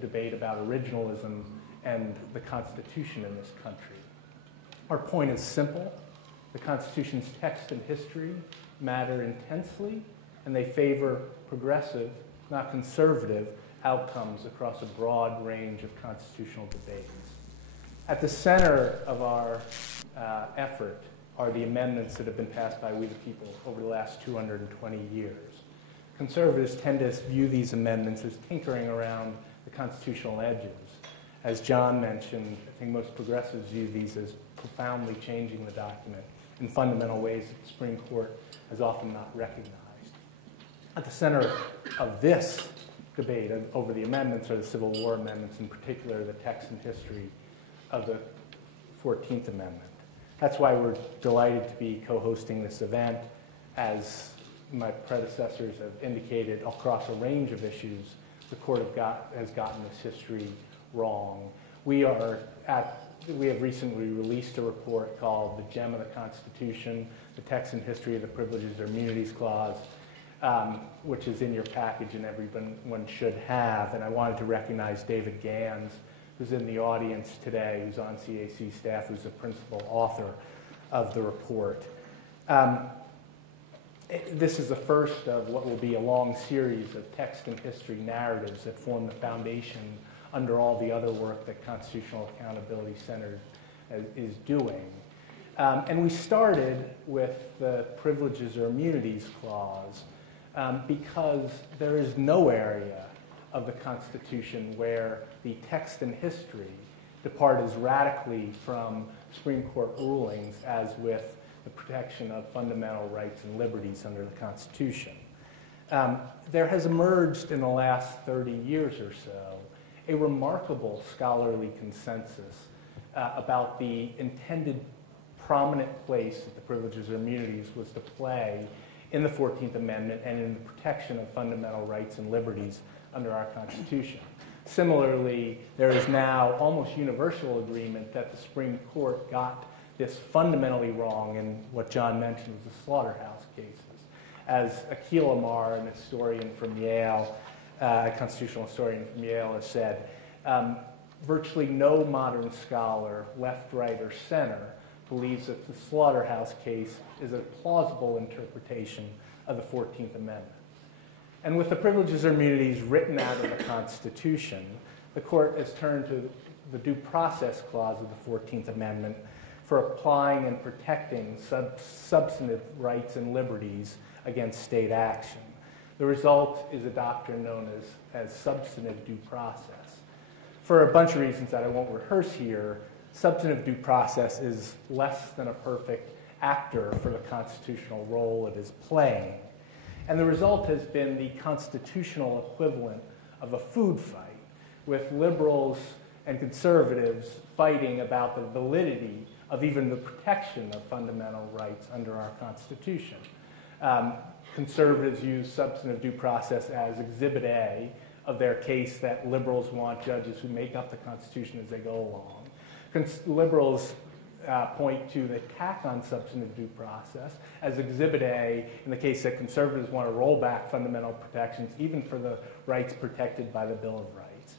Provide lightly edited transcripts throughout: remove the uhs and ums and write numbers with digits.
debate about originalism and the Constitution in this country. Our point is simple. The Constitution's text and history matter intensely, and they favor progressive, not conservative, outcomes across a broad range of constitutional debates. At the center of our effort are the amendments that have been passed by we the people over the last 220 years. Conservatives tend to view these amendments as tinkering around the constitutional edges. As John mentioned, I think most progressives view these as profoundly changing the document in fundamental ways that the Supreme Court has often not recognized. At the center of this debate over the amendments are the Civil War amendments, in particular the text and history of the 14th Amendment. That's why we're delighted to be co-hosting this event. As my predecessors have indicated, across a range of issues, the court has gotten this history wrong. We have recently released a report called The Gem of the Constitution, the Text and History of the Privileges or Immunities Clause, which is in your package and everyone should have. And I wanted to recognize David Gans, who's in the audience today, who's on CAC staff, who's the principal author of the report. This is the first of what will be a long series of text and history narratives that form the foundation under all the other work that Constitutional Accountability Center is doing. And we started with the Privileges or Immunities Clause because there is no area of the Constitution where the text and history depart as radically from Supreme Court rulings as with the protection of fundamental rights and liberties under the Constitution. There has emerged in the last 30 years or so a remarkable scholarly consensus about the intended prominent place that the privileges or immunities was to play in the 14th Amendment and in the protection of fundamental rights and liberties under our Constitution. Similarly, there is now almost universal agreement that the Supreme Court got this fundamentally wrong in what John mentioned was the slaughterhouse cases. As Akhil Amar, an historian from Yale, a constitutional historian from Yale, has said, virtually no modern scholar, left, right, or center, believes that the slaughterhouse case is a plausible interpretation of the 14th Amendment. And with the privileges or immunities written out of the Constitution, the court has turned to the Due Process Clause of the 14th Amendment for applying and protecting substantive rights and liberties against state action. The result is a doctrine known as substantive due process. For a bunch of reasons that I won't rehearse here, substantive due process is less than a perfect actor for the constitutional role it is playing. And the result has been the constitutional equivalent of a food fight, with liberals and conservatives fighting about the validity of even the protection of fundamental rights under our Constitution. Conservatives use substantive due process as Exhibit A of their case that liberals want judges who make up the Constitution as they go along. Liberals point to the attack on substantive due process as Exhibit A in the case that conservatives want to roll back fundamental protections, even for the rights protected by the Bill of Rights.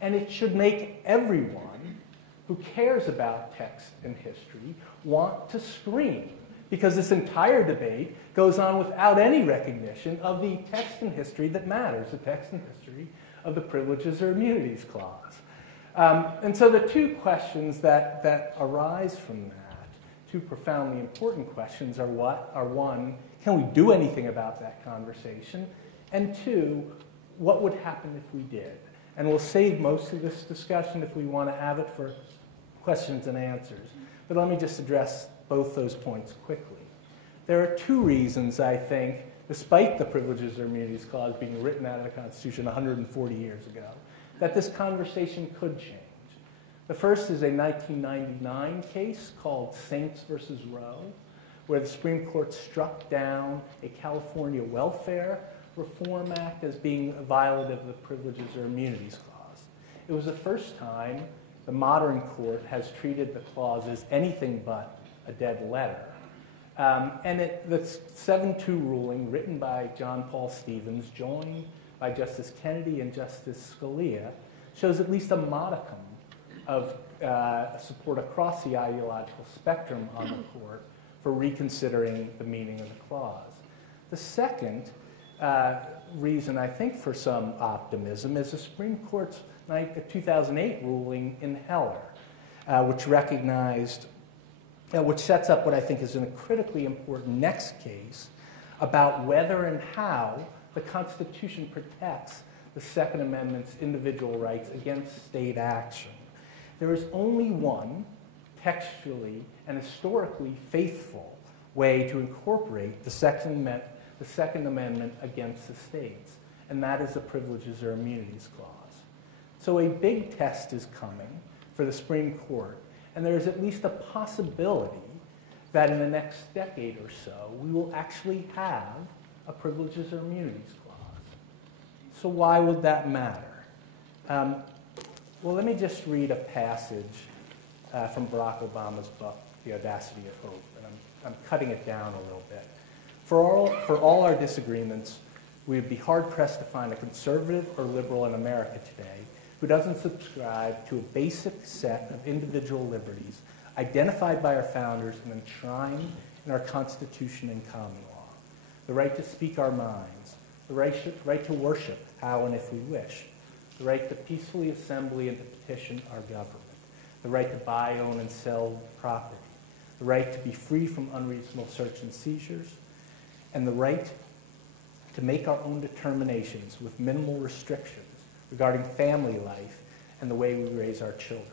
And it should make everyone who cares about text and history want to scream, because this entire debate goes on without any recognition of the text and history that matters, the text and history of the Privileges or Immunities Clause. And so the two questions that arise from that, two profoundly important questions, are one, can we do anything about that conversation? And two, what would happen if we did? And we'll save most of this discussion if we want to have it for questions and answers. But let me just address both those points quickly. There are two reasons, I think, despite the Privileges or Immunities Clause being written out of the Constitution 140 years ago, that this conversation could change. The first is a 1999 case called Saints versus Roe, where the Supreme Court struck down a California Welfare Reform Act as being violative of the Privileges or Immunities Clause. It was the first time the modern court has treated the clause as anything but a dead letter. And the 7-2 ruling, written by John Paul Stevens, joined by Justice Kennedy and Justice Scalia, shows at least a modicum of support across the ideological spectrum on the court for reconsidering the meaning of the clause. The second reason, I think, for some optimism is the Supreme Court's 2008 ruling in Heller, which recognized, which sets up what I think is a critically important next case about whether and how the Constitution protects the Second Amendment's individual rights against state action. There is only one textually and historically faithful way to incorporate the Second Amendment against the states, and that is the Privileges or Immunities Clause. So a big test is coming for the Supreme Court, and there is at least a possibility that in the next decade or so, we will actually have a Privileges or Immunities Clause. So why would that matter? Well, let me just read a passage from Barack Obama's book, The Audacity of Hope, and I'm cutting it down a little bit. For all our disagreements, we would be hard-pressed to find a conservative or liberal in America today who doesn't subscribe to a basic set of individual liberties identified by our founders and enshrined in our Constitution and common law. The right to speak our minds, the right to worship how and if we wish, the right to peacefully assemble and to petition our government, the right to buy, own, and sell property, the right to be free from unreasonable search and seizures, and the right to make our own determinations with minimal restrictions regarding family life and the way we raise our children.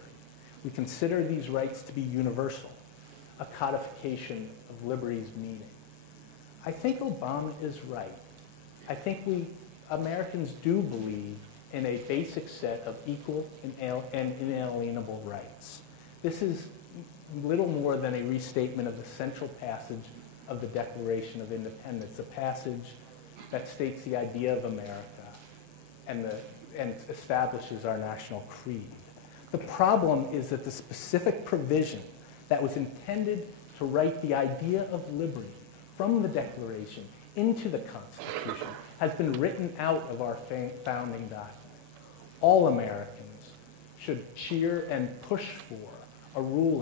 We consider these rights to be universal, a codification of liberty's meaning. I think Obama is right. I think we Americans do believe in a basic set of equal and inalienable rights. This is little more than a restatement of the central passage of the Declaration of Independence, a passage that states the idea of America and establishes our national creed. The problem is that the specific provision that was intended to write the idea of liberty from the Declaration into the Constitution has been written out of our founding document. All Americans should cheer and push for a ruling